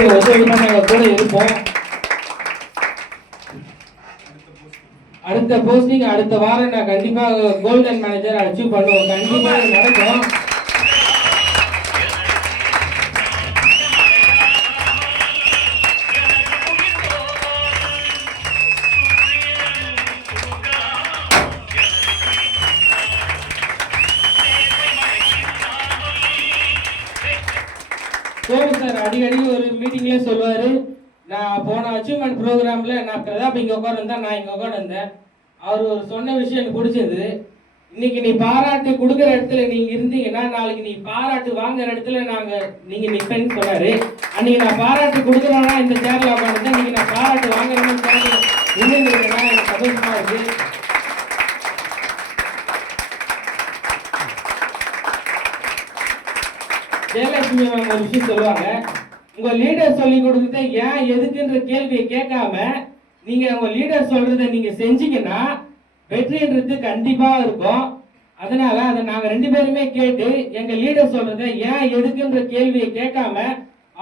ஒத்துழைப்பா நாங்கள் கூட இருப்போம். அடுத்த போஸ்டிங் அடுத்த வாரம் நான் கண்டிப்பா கோல்டன் மேனேஜர் அச்சீவ் பண்ணுவோம். கண்டிப்பா நடக்கும். சோமு சார் அடிக்கடி ஒரு மீட்டிங்லேயே சொல்லுவாரு, நான் போன அச்சீவ்மெண்ட் ப்ரோக்ராம்ல நான் பிரதாப் இங்கே உட்காந்துருந்தேன், நான் இங்கே உட்காந்துருந்தேன். அவர் ஒரு சொன்ன விஷயம் எனக்கு பிடிச்சது. இன்னைக்கு நீ பாராட்டு கொடுக்குற இடத்துல நீங்க இருந்தீங்கன்னா நாளைக்கு நீ பாராட்டு வாங்குற இடத்துல நீங்க நிற்பேன்னு சொன்னாரு. அன்னைக்கு நான் பாராட்டு கொடுக்குறோன்னா இந்த சேர்ல உட்காந்துருந்தேன். இன்னைக்கு நான் பாராட்டு வாங்குறேன்னு சேர்ல நின்றுருக்கேன்னா எனக்கு சந்தோஷமா இருக்கு. ஜெயலட்சுமி மேம் ஒரு விஷயம் சொல்லுவாங்க, உங்க லீடர் சொல்லி கொடுத்தத ஏன் எதுக்குன்ற கேள்வியை கேட்காம நீங்க உங்க லீடர் சொல்றதை நீங்க செஞ்சீங்கன்னா வெற்றின்றது கண்டிப்பா இருக்கும். அதனால அதை நாங்க 2 பேருமே கேட்டு எங்க லீடர் சொல்றதை ஏன் எதுக்குன்ற கேள்வியை கேட்காம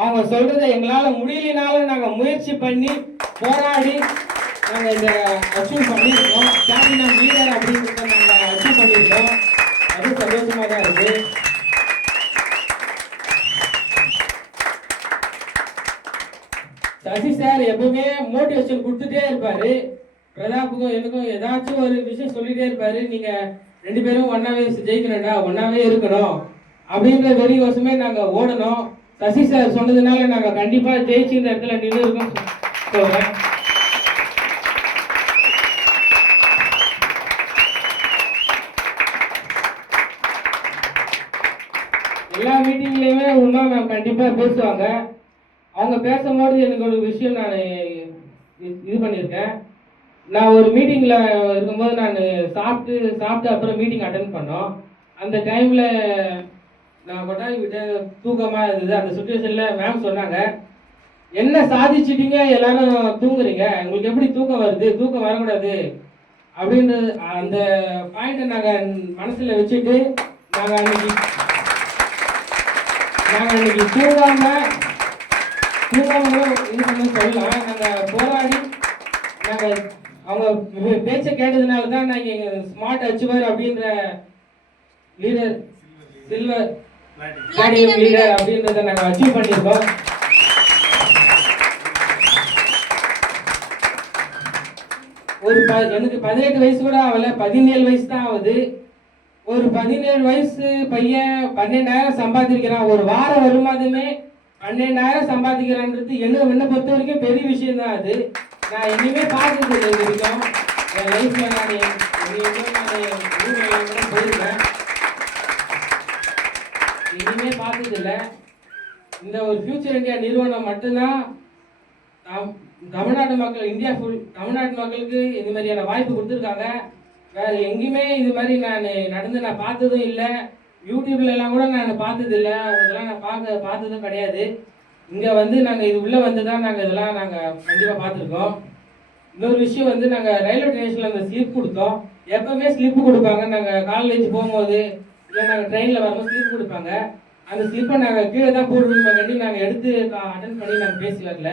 அவங்க சொல்றதை எங்களால முடியலனாலும் நாங்க முயற்சி பண்ணி போராடி நாங்க இதை அச்சீவ் பண்ணியிருக்கோம். பிளாட்டினம் லீடர் அப்படின்றத நாங்க அச்சீவ் பண்ணியிருக்கோம். அது சந்தோஷமா தான் இருக்கு. சசி சார் எப்பவுமே மோட்டிவேஷன் கொடுத்துட்டே இருப்பாரு. பிரதாப்புக்கும் எனக்கும் ஏதாச்சும் ஒரு விஷயம் சொல்லிட்டே இருப்பாரு. நீங்க 2 பேரும் ஒன்னாவே ஜெயிக்கணும்டா, ஒன்னாவே இருக்கணும் அப்படின்ற வெறி கோசமே நாங்க ஓடணும். சசி சார் சொன்னதுனால நாங்க கண்டிப்பா ஜெயிச்சு இந்த இடத்துல நின்று இருக்கோம் சொல்றேன். எல்லா மீட்டிங்லயுமே உண்மை மேம் கண்டிப்பா பேசுவாங்க. அவங்க பேசும்போது எனக்கு ஒரு விஷயம் நான் இது பண்ணியிருக்கேன். நான் ஒரு மீட்டிங்கில் இருக்கும்போது நான் சாப்பிட்டு அப்புறம் மீட்டிங் அட்டென்ட் பண்ணோம். அந்த டைமில் நான் கொண்டாடி விட்டு தூக்கமாக இருந்தது. அந்த சுச்சுவேஷனில் மேம் சொன்னாங்க, என்ன சாதிச்சிட்டீங்க எல்லாரும் தூங்குறீங்க, உங்களுக்கு எப்படி தூக்கம் வருது, தூக்கம் வரக்கூடாது அப்படின்றது அந்த பாயிண்ட்டை நாங்கள் மனசில் வச்சுட்டு நாங்கள் அன்னைக்கு தூங்காமல் இது பண்ண சொல்லலாம். நாங்கள் போராடி நாங்கள் அவங்க பேச்சை கேட்டதுனால தான் நாங்கள் எங்கள் ஸ்மார்ட் அச்சீவர் அப்படின்ற லீடர் சில்வர் பிளாட்டினம் லீடர் அப்படின்றத நாங்கள் அச்சீவ் பண்ணியிருக்கோம். எனக்கு 18 வயசு கூட ஆகல, 17 வயசு தான் ஆகுது. ஒரு 17 வயசு பையன் 12,000 சம்பாதிக்கிறான். ஒரு வார வருமானமே 12,000 சம்பாதிக்கிறான்றது என்ன பொறுத்த வரைக்கும் பெரிய விஷயம் தான். அது நான் இனிமே பார்த்தது இல்லை. இது வரைக்கும் என் லைஃப்ல நான் கூட போயிருக்கேன், இனிமே பார்த்தது இல்லை. இந்த ஒரு ஃபியூச்சர் இந்தியா நிறுவனம் மட்டும்தான் தமிழ்நாட்டு மக்கள், இந்தியா ஃபுல் தமிழ்நாட்டு மக்களுக்கு இது மாதிரியான வாய்ப்பு கொடுத்துருக்காங்க. வேற எங்கேயுமே இது மாதிரி நான் பார்த்ததும் இல்லை. யூடியூப்ல எல்லாம் கூட நான் பார்த்தது இல்லை, அதெல்லாம் நான் பார்த்ததும் கிடையாது. இங்கே நாங்கள் இது உள்ளே வந்து தான் இதெல்லாம் நாங்கள் கண்டிப்பாக பார்த்துருக்கோம். இன்னொரு விஷயம் நாங்கள் ரயில்வே ஸ்டேஷனில் அந்த ஸ்லிப் கொடுத்தோம். எப்பவுமே ஸ்லிப்பு கொடுப்பாங்க. நாங்கள் காலேஜ் போகும்போது இல்லை நாங்கள் ட்ரெயினில் வரும்போது ஸ்லிப் கொடுப்பாங்க. அந்த ஸ்லிப்பை நாங்கள் கீழே தான் போட்டுருக்கோம் கண்டி நாங்கள் எடுத்து அட்டன் பண்ணி நாங்கள் பேசி வரல.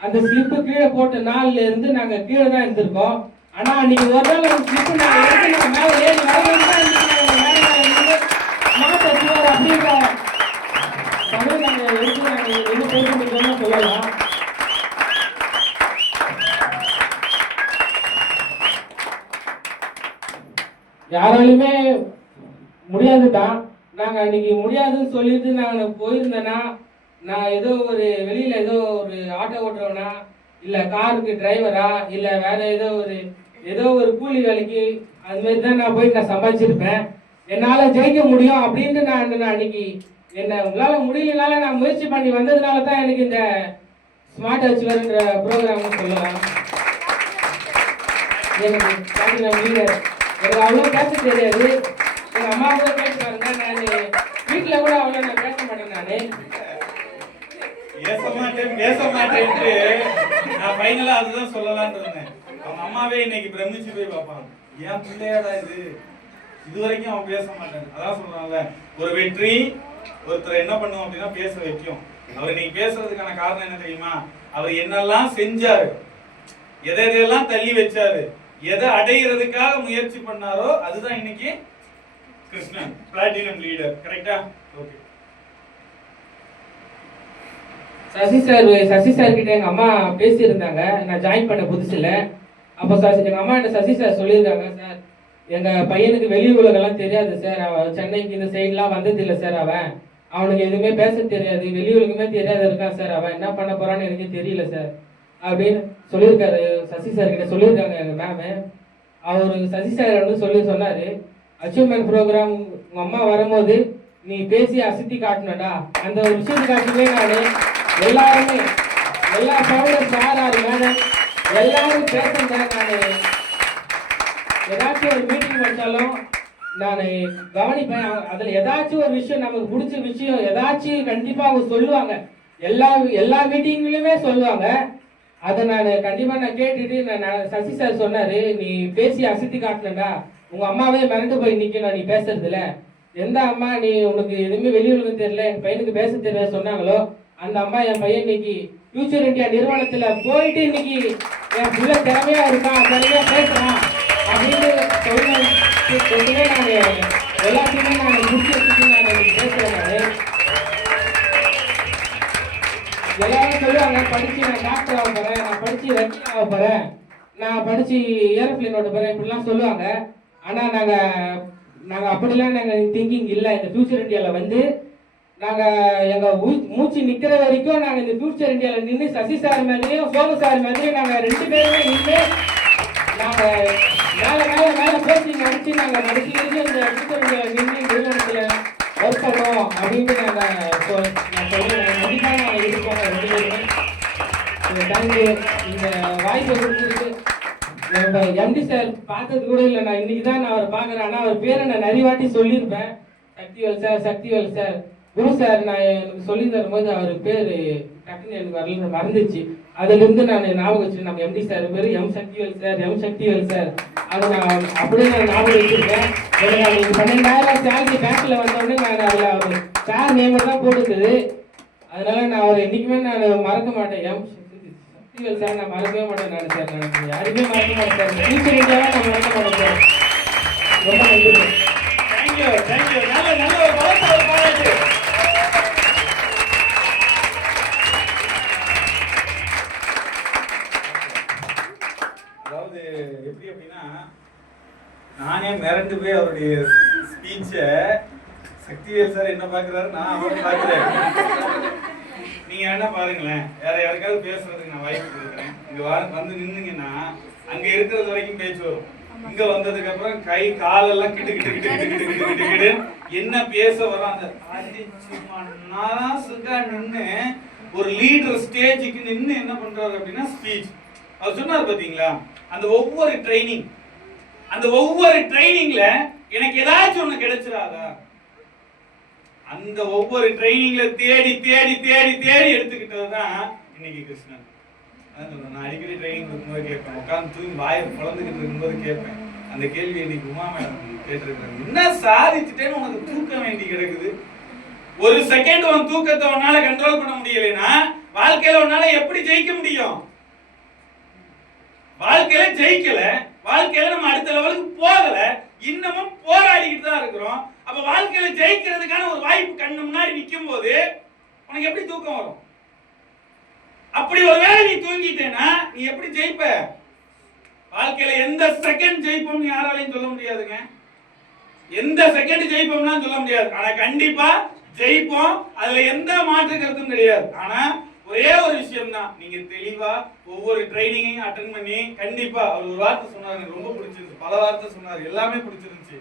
அந்த ஸ்லிப்பு கீழே போட்ட நாள்ல இருந்து நாங்கள் கீழே தான் இருந்திருக்கோம். ஆனால் நீங்கள் ஒரு நாள் அந்த ஸ்லிப்பு நாங்கள் எடுத்து நாங்கள் மேலே ஏறி வரலாம் அப்படின்ற தமிழ் நாங்கள் எடுத்து நாங்கள் எது பேச சொல்லலாம். யாராலுமே முடியாது தான். நாங்கள் அன்னைக்கு முடியாதுன்னு சொல்லிட்டு நாங்கள் போயிருந்தேன்னா, நான் ஏதோ ஒரு வெளியில் ஏதோ ஒரு ஆட்டோ ஓட்டுறவனா, இல்லை காருக்கு டிரைவரா, இல்லை வேற ஏதோ ஒரு கூலி வேலைக்கு அது மாதிரி தான் நான் போய் நான் சம்பாதிச்சிருப்பேன். என்னால் ஜெயிக்க முடியும் அப்படின்ட்டு நான் அன்னைக்கு உங்களால் முடியலனால நான் முயற்சி பண்ணி வந்ததுனால தான் எனக்கு இந்த ஸ்மார்ட் அச்சீவர்ன்ற ப்ரோக்ராம்னு சொல்லலாம். எனக்கு எனக்கு அவ்வளோ பேச தெரியாது. எங்கள் அம்மா கூட பேச பாருங்க, நான் வீட்டில் கூட அவ்வளோ நான் பேச மாட்டேன். பேச மாட்டேன்ட்டு நான் ஃபைனலா அதுதான் சொல்லலாம்னு இருந்தேன். அவங்க அம்மாவே இன்னைக்கு பிரமிச்சு போய் பார்ப்பாங்க, ஏன் பிள்ளையாடா இது வரைக்கும் அவன் பேச மாட்டேன். அதான் சொல்றாங்கல்ல, ஒரு வெற்றி ஒருத்தர் என்ன பண்ணுவோம் அப்படின்னா பேச வைக்கும். அவர் இன்னைக்கு பேசுறதுக்கான காரணம் என்ன தெரியுமா? அவர் என்னெல்லாம் செஞ்சாரு, எதையெல்லாம் தள்ளி வச்சாரு, எதை அடையிறதுக்காக முயற்சி பண்ணாரோ அதுதான் இன்னைக்கு கிருஷ்ணன் பிளாட்டினம் லீடர். கரெக்டா? ஓகே. சசி சார் கிட்ட எங்க அம்மா பேசியிருந்தாங்க நான் ஜாயின் பண்ண புதுசுல. அப்போ எங்க அம்மா கிட்ட சசி சார் சொல்லியிருக்காங்க, சார் எங்க பையனுக்கு வெளி உலகெல்லாம் தெரியாது சார், அவன் சென்னைக்கு இந்த சைட்லாம் வந்தது இல்லை சார், அவனுக்கு எதுவுமே பேச தெரியாது, வெளி உலகமே தெரியாது இருக்கான் சார், அவன் என்ன பண்ண போறான்னு எனக்கு தெரியல சார் அப்படின்னு சொல்லியிருக்காரு. சசி சார் கிட்ட சொல்லியிருக்காங்க எங்க மேமு. அவரு சசி சார் வந்து சொன்னாரு, அச்சீவ்மெண்ட் ப்ரோக்ராம் உங்க அம்மா வரும்போது நீ பேசி அசத்தி காட்டணும்டா, அந்த ஒரு விஷயத்துக்காகவே நான் எல்லாருமே எல்லா ஃபவுண்டர்ஸ் யார் மேடம் எல்லாரும் பேசுங்க. நான் ஏதாச்சும் ஒரு மீட்டிங் வச்சாலும் நான் கவனிப்பேன், அதில் ஏதாச்சும் ஒரு விஷயம் நமக்கு பிடிச்ச விஷயம் ஏதாச்சும் கண்டிப்பாக அவங்க சொல்லுவாங்க, எல்லா மீட்டிங்லையுமே சொல்லுவாங்க. அதை நான் கண்டிப்பாக நான் கேட்டுட்டு நான் சசி சார் சொன்னார், நீ பேசி அசத்தி காட்டணும்டா, உங்கள் அம்மாவே மிரண்டு போய் நிற்கணும் நீ பேசுறதுல. எந்த அம்மா நீ உனக்கு எதுவுமே வெளியுலகம் தெரியல, என் பையனுக்கு பேச தெரியல சொன்னாங்களோ அந்த அம்மா என் பையன் இன்னைக்கு ஃபியூச்சர் இந்தியா நிறுவனத்துல போயிட்டு இன்னைக்கு என் பிள்ளை திறமையா இருக்கான், திறமையா பேசுறான் அப்படின்னு சொல்லுவே நான் எல்லாத்தையுமே நான் முடிச்சு வச்சுட்டு நான் பேசுறேன். எல்லாரும் சொல்லுவாங்க, படிச்சு நான் டாக்டர் ஆக போறேன், நான் படிச்சு வக்கீல் ஆக போறேன், நான் படிச்சு ஏரோப்ளேன் ஓட்ட போறேன் இப்படிலாம் சொல்லுவாங்க. ஆனா நாங்க அப்படிலாம் திங்கிங் இல்லை. இந்த ஃபியூச்சர் இந்தியாவில் வந்து நாங்கள் எங்கள் மூச்சு நிற்கிற வரைக்கும் நாங்கள் இந்த ஃபியூச்சர் இந்தியாவில் நின்று சசி சார் மாதிரியும் சோமு சார் மாதிரியும் நாங்கள் 2 பேருமே நின்று நாங்கள் மேலே போஸ்டிங் அடித்து நாங்கள் நடத்தி இந்த ஃபியூச்சர் இந்தியாவில் நின்று நிறுவனத்தில் ஒர்க் பண்ணுவோம் அப்படின்னு நான் சொல்லுவேன். கண்டிப்பாக நாங்கள் இருக்கோம் 2 பேருமே. தேங்க்யூ. இந்த வாய்ப்பை கொடுத்துருக்கு. நம்ம எம்டி சார் பார்த்தது கூட இல்லை, நான் இன்னைக்கு தான் நான் அவரை பார்க்குறேன். ஆனால் அவர் பேரை நான் நிறைய வாட்டி சொல்லியிருப்பேன், சக்திவேல் சார் குரு சார். நான் எனக்கு சொல்லி தரும்போது அவர் பேர் டக்குன்னு எனக்கு மறந்துச்சு. அதுலேருந்து நான் ஞாபகம் வச்சுருக்கேன், நம்ம எம்டி சார் பேர் எம் சக்திவேல் சார். அதை நான் அப்படியே நான் ஞாபகம் வச்சுருக்கேன். எனக்கு 12,000 சேலரி பேங்க்கில் வந்தோடனே நான் அதில் அவர் சார் நேம் தான் போட்டுருக்குது. அதனால நான் அவர் என்றைக்குமே நான் மறக்க மாட்டேன். எம் சக்திவேல் சார் நான் மறக்கவே மாட்டேன். சார் நான் யாருமே மறக்க மாட்டேன் சார், ஃபியூச்சர் இந்தியாவை நான் மறக்க மாட்டேன் சார். ரொம்ப நன்றி சார். தேங்க்யூ. நல்ல ஒரு பாராட்டு. அதாவது எப்படி அப்படின்னா, நானே மிரண்டு போய் அவருடைய ஸ்பீச்சை சக்திவேல் சார் என்ன பார்க்குறாரு, நான் அவரை பார்க்குறேன். நீங்க என்ன பாருங்களேன், வேற யாருக்காவது பேசுறதுக்கு நான் வாய்ப்பு கொடுக்குறேன். இங்க வந்து நின்னுங்கன்னா அங்க இருக்கிறது வரைக்கும் பேச்சு வரும். இங்க வந்ததுக்கு அப்புறம் கை காலெல்லாம் கிட்டு என்ன பேச வரும். அந்த நின்று ஒரு லீடர் ஸ்டேஜுக்கு நின்று என்ன பண்றாரு அப்படின்னா ஸ்பீச். அவர் சொன்னார் பாத்தீங்களா, அந்த ஒவ்வொரு ட்ரைனிங்ல எனக்கு ஏதாச்சும் ஒண்ணு கிடைச்சிடாதா, அந்த ஒவ்வொரு ட்ரைனிங்ல தேடி எடுத்துக்கிட்டதுதான் இன்னைக்கு கிருஷ்ணன். நான் அடிக்கடி ட்ரைனிங் இருக்கும்போது கேட்பேன், உட்காந்து தூங்கி வாயை குழந்துக்கிட்டு இருக்கும்போது கேட்பேன். அந்த கேள்வி இன்னைக்கு உமா மேடம் கேட்டிருக்காங்க, என்ன சாதிச்சுட்டேன்னு உனக்கு தூக்கம் வேண்டி கிடக்குது. ஒரு செகண்ட் உன் தூக்கத்தை உன்னால கண்ட்ரோல் பண்ண முடியலைன்னா வாழ்க்கையில உன்னால எப்படி ஜெயிக்க முடியும்? வாழ்க்கையில ஜெயிக்கல, வாழ்க்கையில நம்ம அடுத்த லெவலுக்கு போகல, இன்னமும் போராடிக்கிட்டு தான் இருக்கிறோம். அப்ப வாழ்க்கையில ஜெயிக்கிறதுக்கான ஒரு வாய்ப்பு கண்ணு முன்னாடி நிற்கும் போது உனக்கு எப்படி தூக்கம் வரும்? அப்படி ஒருவேளை நீ தூங்கிட்டேன்னா நீ எப்படி ஜெயிப்ப? வாழ்க்கையில எந்த செகண்ட் ஜெயிப்போம்னு யாராலையும் சொல்ல முடியாதுங்க. எந்த செகண்ட் ஜெயிப்போம்னா சொல்ல முடியாது. ஆனா கண்டிப்பா ஜெயிப்போம், அதுல எந்த மாற்று கருத்தும் கிடையாது. ஆனா ஒரே ஒரு விஷயம் தான், நீங்க தெளிவா ஒவ்வொரு ட்ரைனிங்கையும் அட்டெண்ட் பண்ணி கண்டிப்பா. அவர் ஒரு வார்த்தை சொன்னார், எனக்கு ரொம்ப பிடிச்சிருந்துச்சு. பல வார்த்தை சொன்னார், எல்லாமே பிடிச்சிருந்துச்சு.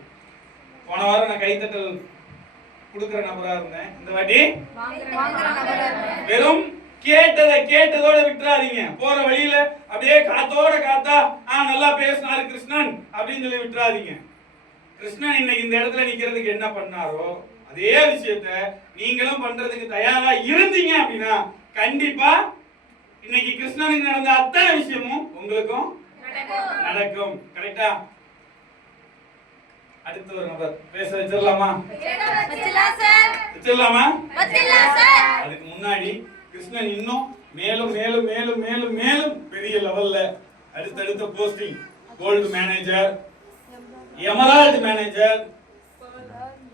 போன வாரம் நான் கைத்தட்டல் கொடுக்கிற நபரா இருந்தேன், இந்த வாட்டி வெறும் கேட்டதோட விட்டுறாதீங்க. போற வழியில அப்படியே காத்தா நல்லா பேசினாரு கிருஷ்ணன் அப்படின்னு சொல்லி விட்டுறாதீங்க. கிருஷ்ணன் இன்னைக்கு இந்த இடத்துல நிக்கிறதுக்கு என்ன பண்ணாரோ அதே விஷயத்த நீங்களும் பண்றதுக்கு தயாரா இருந்தீங்க அப்படின்னா கண்டிப்பா இன்னைக்கு கிருஷ்ணனுக்கு நடந்த அத்தனை விஷயமும் உங்களுக்கும் நடக்கும். கரெக்டா? அடுத்த ஒரு நபர் பேச வச்சிடலாமா? அதுக்கு முன்னாடி கிருஷ்ணன் இன்னும் மேலும் மேலும் மேலும் மேலும் மேலும் பெரிய லெவல்ல அடுத்தடுத்த posting, gold manager, emerald manager,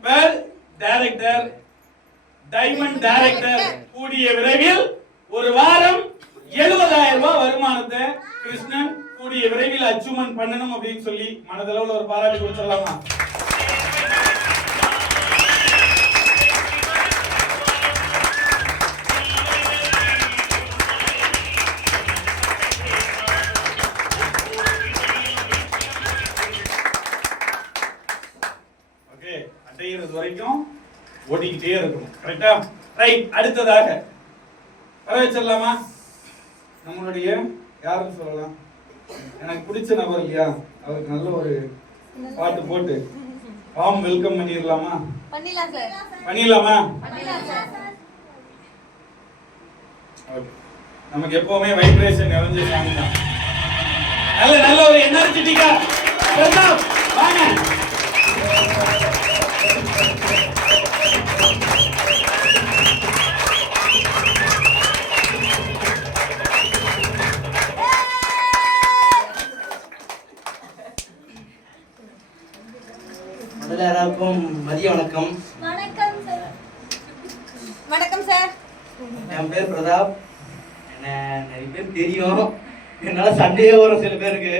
pearl director, diamond director, கூடிய விரைவில் ஒரு வாரம் 70,000 ரூபாய் வருமானத்தை கிருஷ்ணன் கூடிய விரைவில் அச்சீவ்மென்ட் பண்ணணும் அப்படின்னு சொல்லி மனதளவுல ஒரு பாராட்டு கொடுத்துடலாமா? ஓகே, அடையிறது வரைக்கும் ஓடிக்கிட்டே இருக்கணும். கரெக்டா? ரைட். அடுத்ததாக வர வச்சிடலாமா? நம்மளுடைய யாருன்னு சொல்லலாம், எனக்கு பிடிச்ச நபர் இல்லையா, அவருக்கு நல்ல ஒரு பாட்டு போட்டு வார்ம் வெல்கம் பண்ணிடலாமா? பண்ணிடலாமா? நமக்கு எப்பவுமே வைப்ரேஷன் நிறைஞ்ச சாங் தான். நல்ல நல்ல ஒரு எனர்ஜெட்டிக்கா வாங்க. எல்லாருக்கும் மதிய வணக்கம். வணக்கம் சார். என் பேர் பிரதாப். என்ன நிறைய பேர் தெரியும், என்னால சண்டையே வரும் சில பேருக்கு.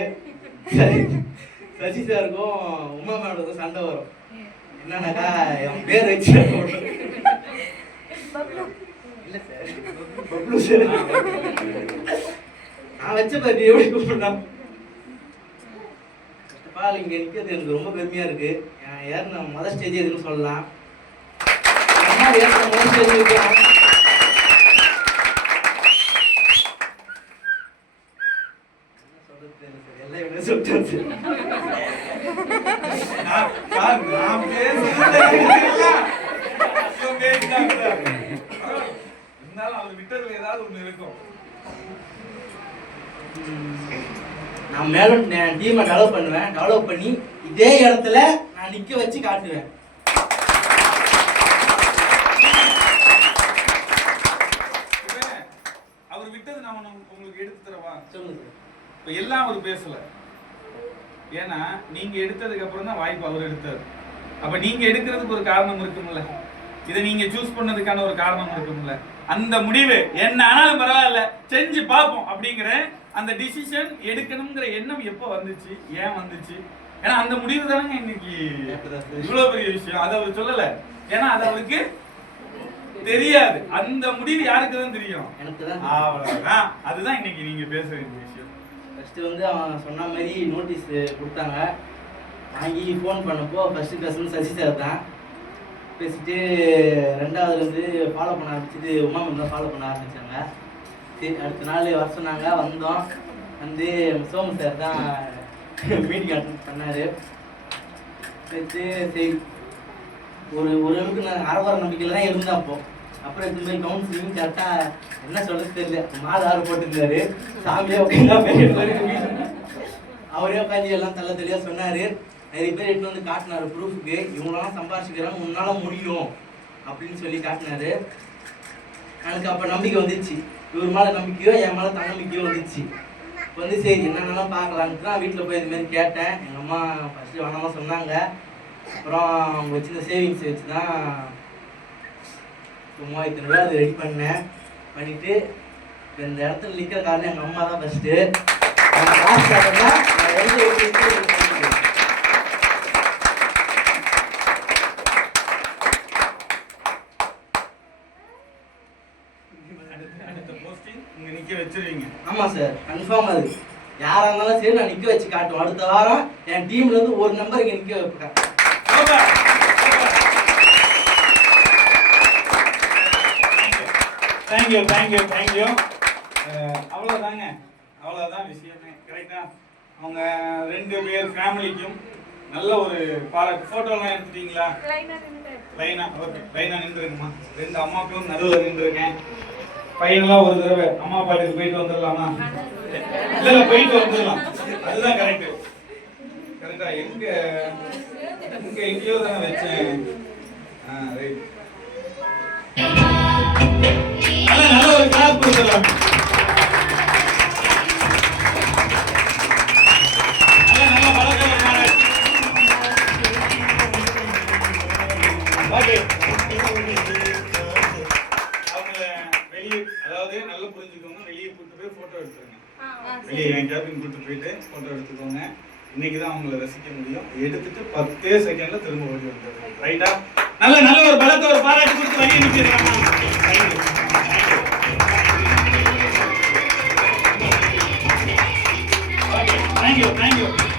சசி சாருக்கும் உமா மேடத்துக்கும் சண்டை வரும். என்னன்னாக்கா என் பேர் வச்சு இல்ல சார், பப்ளு சார் நான் வச்ச பேர் எப்படி கூப்பிடுறேன். இங்க நிக்கிறது எனக்கு ரொம்ப பெருமையா இருக்கு. ஏன்னா முதல் ஸ்டேஜ் எதுன்னு சொல்லலாம். முதல் ஸ்டேஜ் இருக்கிறோம். எல்லாம் சொல்லிட்டு அவர் விட்டதுல ஏதாவது ஒண்ணு இருக்கும். நான் மேலும் டீமை டெவலப் பண்ணுவேன். டெவலப் பண்ணி இதே இடத்துல நான் நிக்க வச்சு காட்டுவேன். அவர் விட்டது நான் உங்களுக்கு எடுத்து தரவா? சொல்லுங்க. இப்ப எல்லாம் அவர் பேசல, ஏன்னா நீங்க எடுத்ததுக்கு அப்புறம் தான் வாய்ப்பு அவர் எடுத்தாரு. அப்ப நீங்க எடுக்கிறதுக்கு ஒரு காரணம் இருக்கும்ல, இதை நீங்க சூஸ் பண்ணதுக்கான ஒரு காரணம் இருக்கும்ல. அந்த முடிவு என்ன ஆனாலும் பரவாயில்ல, செஞ்சு பார்ப்போம் அப்படிங்கிற அந்த டிசிஷன் எடுக்கணுங்கிற எண்ணம் எப்போ வந்துச்சு, ஏன் வந்துச்சு? ஏன்னா அந்த முடிவு தானங்க இன்னைக்கு இவ்வளவு பெரிய விஷயம். அதை அவர் சொல்லல, ஏன்னா அது அவருக்கு தெரியாது. அந்த முடிவு யாருக்கு தான் தெரியும்? எனக்கு தான். அவ்வளவுதான். அதுதான் இன்னைக்கு நீங்க பேச வேண்டிய விஷயம். ஃபர்ஸ்ட் வந்து அவன் சொன்ன மாதிரி நோட்டீஸ் கொடுத்தாங்க. வாங்கி ஃபோன் பண்ணப்போ ஃபர்ஸ்ட் பேசணும் சசி சார் தான். பேசிட்டு ரெண்டாவது வந்து ஃபாலோ பண்ண ஆரம்பிச்சுட்டு உமா மேம் தான் ஃபாலோ பண்ண ஆரம்பிச்சாங்க. சரி, அடுத்த நாள் வர சொன்னாங்க. வந்தோம். வந்து சோமு சார் தான் மீட்டிங் அட்டெண்ட் பண்ணார். சரி, ஓரளவுக்கு நான் அறவர நம்பிக்கையில் தான் இருந்தேன். அப்புறம் எடுத்து போய் கவுன்சிலிங் கரெக்டாக என்ன சொல்றது தெரியல, மாடு ஆறு போட்டுருந்தாரு. சாமியே உட்காந்து அவரே உட்காந்து எல்லாம் தள்ள தெளிவாக சொன்னார். நிறைய பேர் எடுத்து வந்து காட்டினாரு ப்ரூஃபுக்கு, இவங்களாம் சம்பாதிச்சுக்கிறாங்க, உன்னால முடியும் அப்படின்னு சொல்லி காட்டினாரு. எனக்கு அப்போ நம்பிக்கை வந்துச்சு. இவர் மேலே நம்பிக்கையோ என் மேலே தன்னம்பிக்கையோ வந்துச்சு. வந்து சரி என்னென்னலாம் பார்க்கலான்ட்டு தான் வீட்டில் போய் இதுமாரி கேட்டேன். எங்கள் அம்மா ஃபஸ்ட்டு வேணாமா சொன்னாங்க. அப்புறம் அவங்க வச்சுருந்த சேவிங்ஸ் வச்சு தான் 3000 ரூபா அது ரெடி பண்ணேன். பண்ணிவிட்டு இந்த இடத்துல நிற்கிற காரணம் எங்கள் அம்மா தான் ஃபஸ்ட்டு. காசு தான் ஆமா சார், கன்ஃபார்ம். அது யாரா இருந்தாலும் சரி நான் நிக்க வச்சு காட்டுவோம். அடுத்த வாரம் என் டீம்ல இருந்து ஒரு நம்பர் இங்க நிக்க வைப்பேன். தேங்க்யூ. அவ்வளவுதான் விஷயமே. கரெக்டா? அவங்க 2 பேர் ஃபேமிலிக்கும் நல்ல ஒரு பாராட்டு. போட்டோலாம் எடுத்துட்டீங்களா? லைனா ஓகே, லைனா நின்றுருக்குமா? 2 அம்மாக்களும் நடுவில் நின்றுருக்கேன். பையன்லாம் ஒரு தடவை அம்மா பாட்டுக்கு போயிட்டு வந்துடலாமா? இல்ல போயிட்டு வந்துடலாம். அதுதான் கரெக்டா. எங்க எங்கேயோ தானே வச்சேன். ரைட். நல்ல ஒரு கிளாப் கொடுக்கலாம். நல்ல பழக்கமான ஓகே. அவங்கள வெளியே, அதாவது நல்லா புரிஞ்சுக்கோங்க, வெளியே கூட்டு போய் போட்டோ எடுத்துருங்க. வெளியே என் கேபின் கூட்டு போயிட்டு போட்டோ எடுத்துக்கோங்க. இன்னைக்கு தான் அவங்கள ரசிக்க முடியும். எடுத்துட்டு 10 செகண்ட்ல திரும்ப ஓடி வந்துடுங்க. ரைட்டா? நல்ல ஒரு பலத்தை ஒரு பாராட்டு கொடுத்து வெளியே நிற்கிறாங்க. Thank you.